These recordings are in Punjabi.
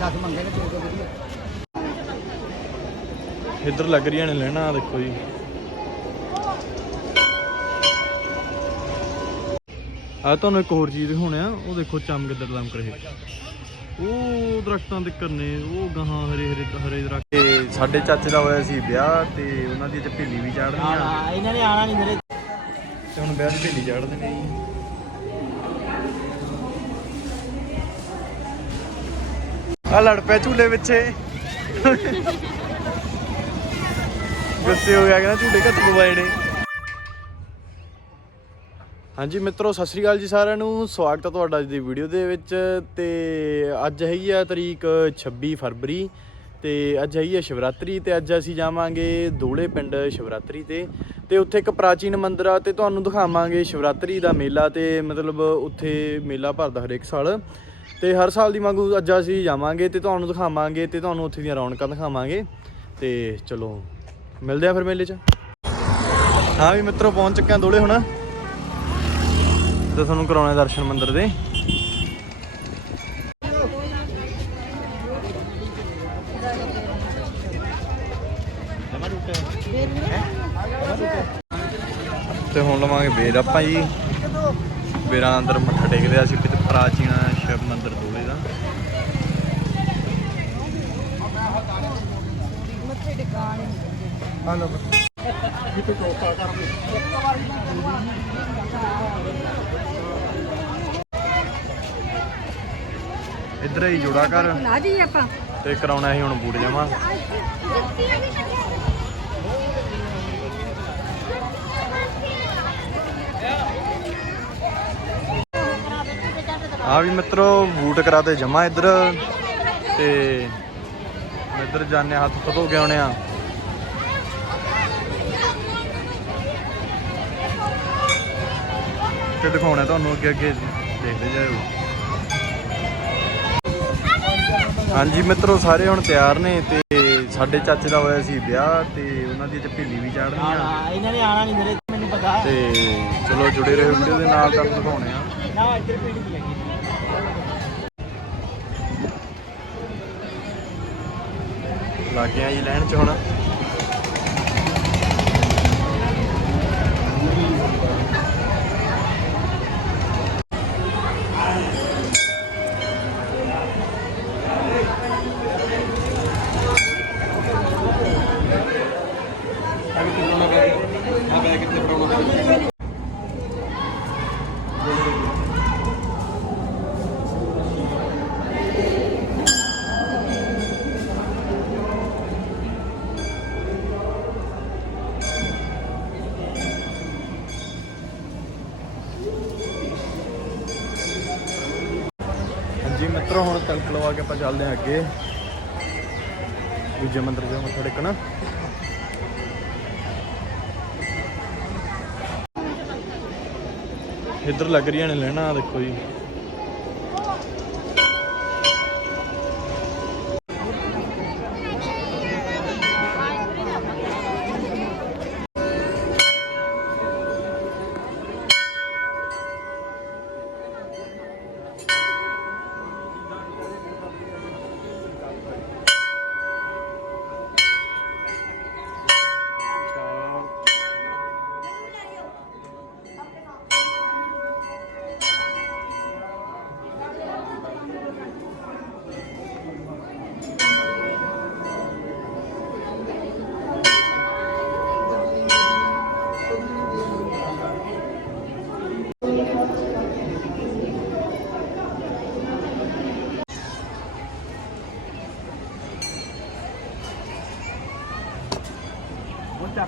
10 ਮੰਗੇ ਨੇ ਦੇ ਦੋ ਵਧੀਆ। ਇੱਧਰ ਲੱਗ ਰਹੀਆਂ ਨੇ ਲੈਣਾ ਆਹ ਦੇਖੋ ਜੀ। ਆ ਤੁਹਾਨੂੰ ਇੱਕ ਹੋਰ ਚੀਜ਼ ਦਿਖਾਉਣਾ ਆ ਉਹ ਦੇਖੋ ਚਮ ਕਿੱਧਰ ਲੰਮ ਰਹੇ। ਉਹ ਦਰਖਤਾਂ ਦੇ ਕਰਨੇ ਉਹ ਗਾਹਾਂ ਹਰੇ ਹਰੇ ਹਰੇ ਦਰਖਤ। ਤੇ ਸਾਡੇ ਚਾਚੇ ਦਾ ਹੋਇਆ ਸੀ ਵਿਆਹ ਤੇ ਉਹਨਾਂ ਦੀ ਤੇ ਭੇਲੀ ਵੀ ਚੜ੍ਹਦੀਆਂ ਹਾਂ ਇਹਨਾਂ ਨੇ ਆਣਾ ਨਹੀਂ ਮੇਰੇ ਤੇ ਹੁਣ ਵਿਆਹ ਦੀ ਭੇਲੀ ਚੜ੍ਹਦੇ ਨੇ ਜੀ। ਆ ਲੜ ਪਿਆ ਝੂਲੇ ਵਿੱਚੇ ਗੁੱਸੇ ਹੋ ਗਿਆ ਕਿ ਝੂਲੇ ਘੱਟ ਪਵਾਏ ਨੇ। ਹਾਂਜੀ ਮਿੱਤਰੋ, ਸਤਿ ਸ਼੍ਰੀ ਅਕਾਲ ਜੀ ਸਾਰਿਆਂ ਨੂੰ। ਸਵਾਗਤ ਹੈ ਤੁਹਾਡਾ ਅੱਜ ਦੀ ਵੀਡੀਓ ਦੇ ਵਿੱਚ। ਤੇ ਅੱਜ ਹੈਗੀ ਆ ਤਰੀਕ 26 ਫਰਵਰੀ। ਤੇ ਅੱਜ ਹੈਗੀ ਆ ਸ਼ਿਵਰਾਤਰੀ ਤੇ ਅੱਜ ਅਸੀਂ ਜਾਵਾਂਗੇ ਦੋਲੇ ਪਿੰਡ ਸ਼ਿਵਰਾਤਰੀ ਤੇ। ਤੇ ਉੱਥੇ ਇੱਕ ਪ੍ਰਾਚੀਨ ਮੰਦਿਰ ਆ ਤੇ ਤੁਹਾਨੂੰ ਦਿਖਾਵਾਂਗੇ ਸ਼ਿਵਰਾਤਰੀ ਦਾ ਮੇਲਾ ਤੇ ਮਤਲਬ ਉੱਥੇ ਮੇਲਾ ਭਰਦਾ ਹਰੇਕ ਸਾਲ। ਤੇ ਹਰ ਸਾਲ ਦੀ ਵਾਂਗੂ ਅੱਜ ਅਸੀਂ ਜਾਵਾਂਗੇ ਤੇ ਤੁਹਾਨੂੰ ਦਿਖਾਵਾਂਗੇ ਤੇ ਤੁਹਾਨੂੰ ਉੱਥੇ ਦੀਆਂ ਰੌਣਕਾਂ ਦਿਖਾਵਾਂਗੇ। ਤੇ ਚਲੋ, ਮਿਲਦੇ ਆ ਫਿਰ ਮੇਲੇ 'ਚ। ਹਾਂ ਵੀ ਮਿੱਤਰੋ, ਪਹੁੰਚ ਚੁੱਕੇ ਆ ਦੋਲੇ ਹੁਣ। ਤੇ ਤੁਹਾਨੂੰ ਕਰਾਉਣੇ ਦਰਸ਼ਨ ਮੰਦਿਰ ਦੇ। ਤੇ ਹੁਣ ਲਵਾਂਗੇ ਬੇਰ ਆਪਾਂ ਜੀ। ਬੇਰਾਂ ਅੰਦਰ ਮੱਥਾ ਟੇਕਦੇ ਆ ਅਸੀਂ ਪ੍ਰਾਚੀਨ ਸ਼ਿਵ ਮੰਦਿਰ ਦੋਲੇ ਦਾ। ਹਲੋ ਇੱਧਰ ਹੀ ਜੋੜਾ ਘਰ ਲਾ ਜੀ ਆਪਾਂ। ਤੇ ਕਰਾਉਣਾ ਸੀ ਹੁਣ ਬੂਟ ਜਾਵਾਂ ਆ ਵੀ ਮਿੱਤਰੋ ਬੂਟ ਕਰਾਤੇ ਜਮਾ ਇੱਧਰ। ਤੇ ਇੱਧਰ ਜਾਣੇ ਹੱਥ ਧੋ ਕੇ ਆਉਣੇ ਆ। ਤੇ ਦਿਖਾਉਣਾ ਤੁਹਾਨੂੰ ਅੱਗੇ ਅੱਗੇ ਦੇਖਦੇ ਜਾਓ ਹਾਂਜੀ ਮਿੱਤਰੋ ਸਾਰੇ ਹੁਣ ਤਿਆਰ ਨੇ ਤੇ ਸਾਡੇ ਚਾਚੇ ਦਾ ਹੋਇਆ ਸੀ ਵਿਆਹ ਤੇ ਉਹਨਾਂ ਦੀ ਤੇ ਭੇਲੀ ਵੀ ਚੜ੍ਹਦੀਆਂ ਹਾਂ ਇਹਨਾਂ ਨੇ ਆਣਾ ਨਹੀਂ ਮੇਰੇ ਮੈਨੂੰ ਪਤਾ। ਤੇ ਚਲੋ ਜੁੜੇ ਰਹੋ ਵੀਡੀਓ ਦੇ ਨਾਲ ਤੁਹਾਨੂੰ ਦਿਖਾਉਣੇ ਆ। ਨਾ ਇੱਧਰ ਪੀੜੀ ਨਹੀਂ ਲੱਗ ਗਿਆ ਜੀ ਲੈਣ ਚ ਹੁਣ। ਮਿੱਤਰੋ ਹੁਣ ਤਿਲਕ ਲਵਾ ਕੇ ਆਪਾਂ ਚੱਲਦੇ ਹਾਂ ਅੱਗੇ। ਦੂਜੇ ਮੰਦਿਰ ਦੇ ਮੱਥਾ ਟੇਕਣਾ। ਇੱਧਰ ਲੱਗ ਰਹੀਆਂ ਨੇ ਲੈਣਾ ਦੇਖੋ ਜੀ।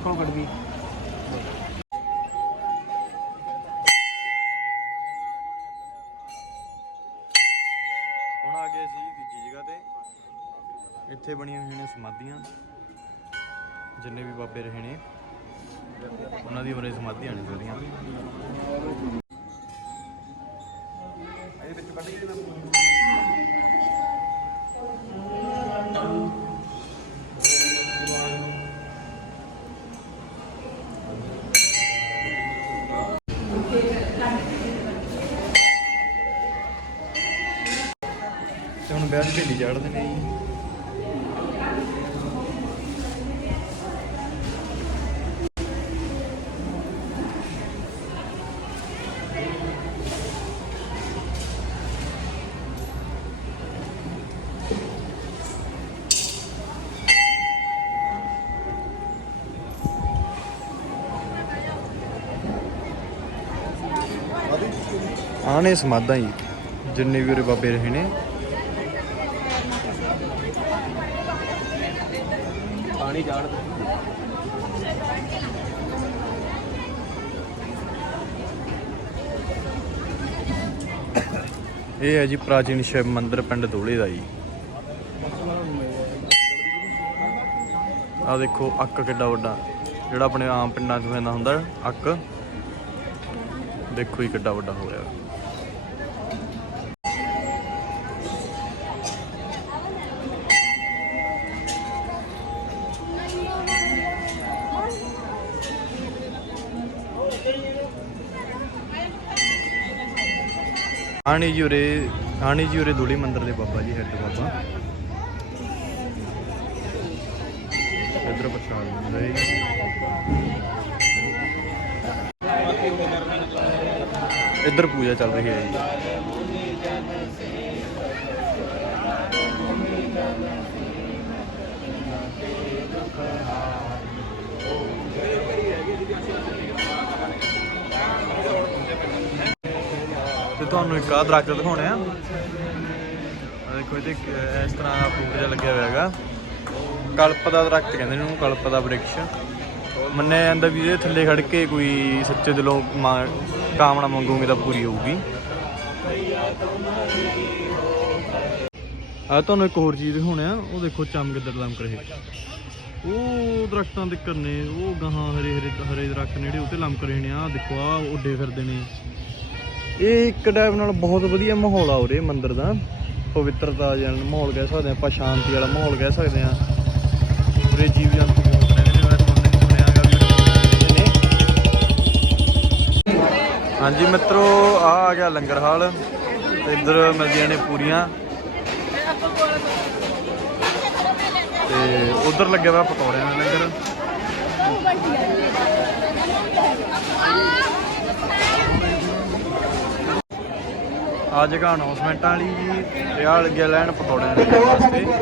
ਉਹ ਚਾਕੋਂ ਹੁਣ ਆ ਗਏ ਸੀ ਤੀਜੀ ਜਗ੍ਹਾ ਤੇ। ਇੱਥੇ ਬਣੀਆਂ ਹੋਈਆਂ ਨੇ ਸਮਾਧੀਆਂ, ਜਿੰਨੇ ਵੀ ਬਾਬੇ ਰਹੇ ਨੇ, ਉਹਨਾਂ ਦੀ ਉਰੇ ਸਮਾਧੀਆਂ ਨੇ ਸਾਰੀਆਂ। ਤੇ ਹੁਣ ਵਿਆਹ ਦੀ ਢੇਲੀ ਚੜ੍ਹਦੇ ਨੇ ਜੀ। ਨੇ ਸਮਾਧਾਂ ਜੀ ਜਿੰਨੇ ਵੀ ਉਰੇ ਬਾਬੇ ਰਹੇ ਨੇ ਪਾਣੀ ਜਾਣ ਇਹ ਹੈ ਜੀ ਪ੍ਰਾਚੀਨ ਸ਼ਿਵ ਮੰਦਿਰ ਪਿੰਡ ਦੋਲੇ ਦਾ ਜੀ। ਆ ਦੇਖੋ ਅੱਕ ਕਿੱਡਾ ਵੱਡਾ, ਜਿਹੜਾ ਆਪਣੇ ਆਮ ਪਿੰਡਾਂ 'ਚ ਪੈਂਦਾ ਹੁੰਦਾ, ਅੱਕ। ਦੇਖੋ ਹੀ ਕਿੱਡਾ ਵੱਡਾ ਹੋ ਗਿਆ ਆਣੀ ਜੀ ਉਰੇ ਆਣੀ ਜੀ ਉਰੇ ਦੋਲੀ ਦੇ ਬਾਬਾ ਜੀ ਹੈਡ ਬਾਬਾ। ਇਧਰ ਪਛਾਣ ਲਈ ਇੱਧਰ ਪੂਜਾ ਚੱਲ ਰਹੀ ਹੈ ਜੀ। ਤੁਹਾਨੂੰ ਇੱਕ ਆਹ ਦਰਖਤ ਦਿਖਾਉਣੇ ਆ। ਦੇਖੋ ਇਹਦੇ ਇਸ ਤਰ੍ਹਾਂ ਦਾ ਫਰੂਟ ਜਿਹਾ ਲੱਗਿਆ ਹੋਇਆ ਹੈਗਾ। ਕਲਪ ਦਾ ਦਰਖਤ ਕਹਿੰਦੇ ਨੇ ਇਹਨੂੰ, ਕਲਪ ਦਾ ਬ੍ਰਿਕਸ਼। ਮੰਨਿਆ ਜਾਂਦਾ ਵੀ ਇਹਦੇ ਥੱਲੇ ਖੜ ਕੇ ਕੋਈ ਸੱਚੇ ਦਿਲੋਂ ਕਾਮਨਾ ਮੰਗੋਗੇ ਤਾਂ ਪੂਰੀ ਹੋਊਗੀ। ਆ ਤੁਹਾਨੂੰ ਇੱਕ ਹੋਰ ਚੀਜ਼ ਦਿਖਾਉਣੇ ਆ, ਉਹ ਦੇਖੋ ਚਮਕ ਕਿੱਦਾਂ ਲਮਕ ਰਹੇ। ਉਹ ਦਰਖਤਾਂ ਦੇ ਕੰਨੇ ਉਹ ਗਾਹਾਂ ਹਰੇ ਹਰੇ ਹਰੇ ਦਰਖਤ ਨੇ ਜਿਹੜੇ ਉੱਤੇ ਲਮਕ ਰਹੇ ਨੇ। ਆ ਦੇਖੋ ਆ ਉੱਡੇ ਫਿਰਦੇ ਨੇ। ਇਹ ਇੱਕ ਟਾਈਮ ਨਾਲ ਬਹੁਤ ਵਧੀਆ ਮਾਹੌਲ ਆ ਉਰੇ ਮੰਦਿਰ ਦਾ। ਪਵਿੱਤਰਤਾ ਜਾਂ ਮਾਹੌਲ ਕਹਿ ਸਕਦੇ ਆ ਆਪਾਂ ਸ਼ਾਂਤੀ ਵਾਲਾ ਮਾਹੌਲ ਕਹਿ ਸਕਦੇ ਆ ਉਰੇ ਜੀਵ ਜੰਤੂ ਬਹੁਤ ਰਹਿੰਦੇ ਨੇ ਮੈਂ ਸੁਣਨ ਸੁਣਿਆਗਾ ਵੀ ਨੇ। ਹਾਂਜੀ ਮਿੱਤਰੋ ਆ ਆ ਗਿਆ ਲੰਗਰ ਹਾਲ। ਤੇ ਇੱਧਰ ਮਿਲਦੀਆਂ ਨੇ ਪੂਰੀਆਂ। ਤੇ ਉਧਰ ਲੱਗਿਆ ਹੋਇਆ ਪਕੌੜਿਆਂ ਦਾ ਲੰਗਰ। ਆ ਜਗ੍ਹਾ ਅਨਾਉਂਸਮੈਂਟਾਂ ਵਾਲੀ ਜੀ ਤੇ ਆ ਲੱਗਿਆ ਲੈਣ ਪਕੌੜਿਆਂ ਦੇ ਵਾਸਤੇ। ਉਹਨਾਂ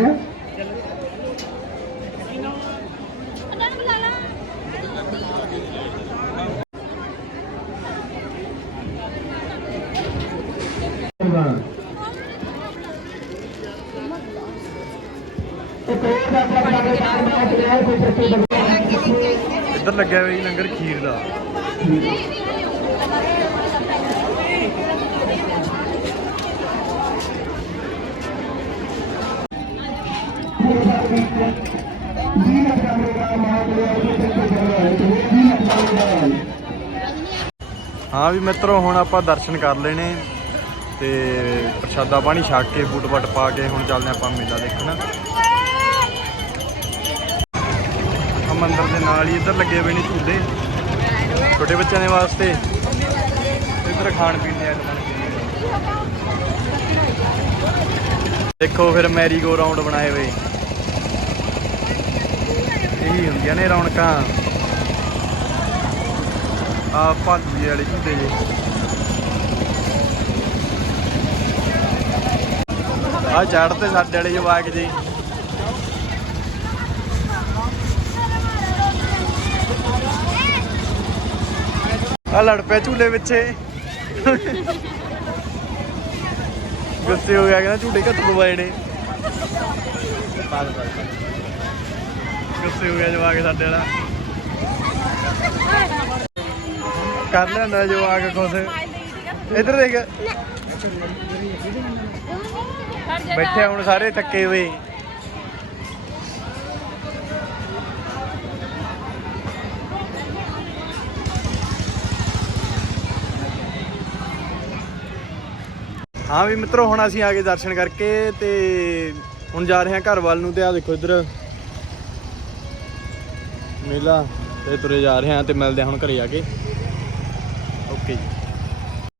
ਨੂੰ ਇੱਧਰ ਲੱਗਿਆ ਹੋਇਆ ਜੀ ਲੰਗਰ ਖੀਰ ਦਾ? ਹਾਂ ਵੀ ਮਿੱਤਰੋ, ਹੁਣ ਆਪਾਂ ਦਰਸ਼ਨ ਕਰ ਲੈਣੇ। ਤੇ ਪ੍ਰਸ਼ਾਦਾ ਪਾਣੀ ਛਕ ਕੇ ਬੂਟ ਬੱਟ ਪਾ ਕੇ ਹੁਣ ਚੱਲਦੇ ਆਪਾਂ ਮੇਲਾ ਦੇਖਣ। ਮੰਦਿਰ ਦੇ ਨਾਲ ਹੀ ਇੱਧਰ ਲੱਗੇ ਹੋਏ ਨੇ ਝੂਲੇ। ਛੋਟੇ ਬੱਚਿਆਂ ਦੇ ਵਾਸਤੇ ਇੱਧਰ ਖਾਣ ਪੀਣ ਦੇ ਆਈਟਮਾਂ ਦੇਖੋ ਫਿਰ ਮੈਰੀ ਗੋ ਰਾਉਂਡ ਬਣਾਏ ਹੋਏ। ਇਹੀ ਹੁੰਦੀਆਂ ਨੇ ਰੌਣਕਾਂ। ਆ ਭਾਜੀ ਵਾਲੇ ਝੂਲੇ ਜੇ। ਆ ਚੜ੍ਹ ਤੇ ਸਾਡੇ ਵਾਲੇ ਜਵਾਕ ਜੀ। ਆ ਲੜ ਪਿਆ ਝੂਲੇ ਪਿੱਛੇ। ਗੁੱਸੇ ਹੋ ਗਿਆ ਕਹਿੰਦਾ ਝੂਟੇ ਘੱਟ ਦਵਾਏ ਨੇ। ਗੁੱਸੇ ਹੋ ਗਿਆ ਜਵਾਕ ਸਾਡੇ ਵਾਲਾ। ਕਰ ਲੈਂਦਾ ਜਵਾਕ ਕੁਛ। ਇੱਧਰ ਦੇਖ। ਬੈਠੇ ਹੁਣ ਸਾਰੇ ਥੱਕੇ ਹੋਏ। ਹਾਂ ਵੀ ਮਿੱਤਰੋ, ਹੁਣ ਅਸੀਂ ਆ ਗਏ ਦਰਸ਼ਨ ਕਰਕੇ ਤੇ ਹੁਣ ਜਾ ਰਹੇ ਹਾਂ ਘਰ ਵੱਲ ਨੂੰ ਤੇ ਆ ਦੇਖੋ ਇੱਧਰ। ਮੇਲਾ, ਤੇ ਤੁਰੇ ਜਾ ਰਹੇ ਹਾਂ ਤੇ ਮਿਲਦੇ ਹਾਂ ਹੁਣ ਘਰੇ ਆ ਕੇ। ਓਕੇ ਜੀ।